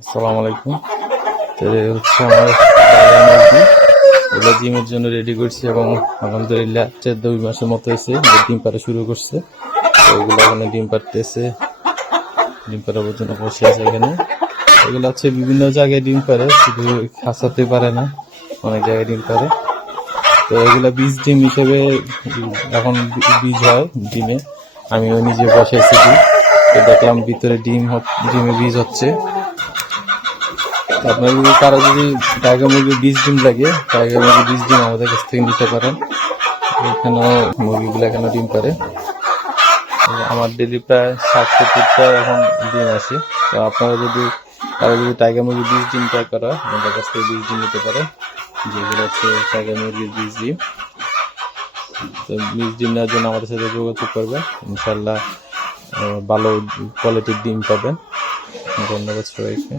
আসসালামু আলাইকুম। তো হচ্ছে আমার টাইগার মুরগি, এগুলো ডিমের জন্য রেডি করছি এবং আলহামদুলিল্লাহ 2 মাসের মতো হয়েছে ডিম পাড়া শুরু করছে। তো এগুলো এখানে ডিম পাড়তেছে, ডিম পাড়ার জন্য বসে আছে এখানে। এগুলো হচ্ছে বিভিন্ন জায়গায় ডিম পাড়ে, শুধু খাঁচাতে পারে না, অনেক জায়গায় ডিম পাড়ে। তো এগুলো বীজ ডিম হিসেবে এখন বীজ হয় ডিমে। আমিও নিজে বসাইছি ডিম, তো দেখলাম ভিতরে ডিমে বীজ হচ্ছে। আপনার যদি কারো যদি টাইগার মুরগির বীজ ডিম লাগে, টাইগার মুরগির বীজ ডিম আমাদের কাছ থেকে নিতে পারেন। এখানে মুরগিগুলো এখানে ডিম পারে। আমার ডেলি প্রায় 60-70টা এখন ডিম আসে। তো আপনারা যদি কারো যদি টাইগার মুরগির বীজ ডিম ট্রাই করা, আমাদের কাছ থেকে বীজ ডিম নিতে পারেন, যেগুলো হচ্ছে টাইগার মুরগির বীজ ডিম। তো বীজ ডিম নেওয়ার জন্য আমাদের সাথে যোগাযোগ করবেন, ইনশাল্লাহ ভালো কোয়ালিটির ডিম পাবেন। ধন্যবাদ সবাইকে।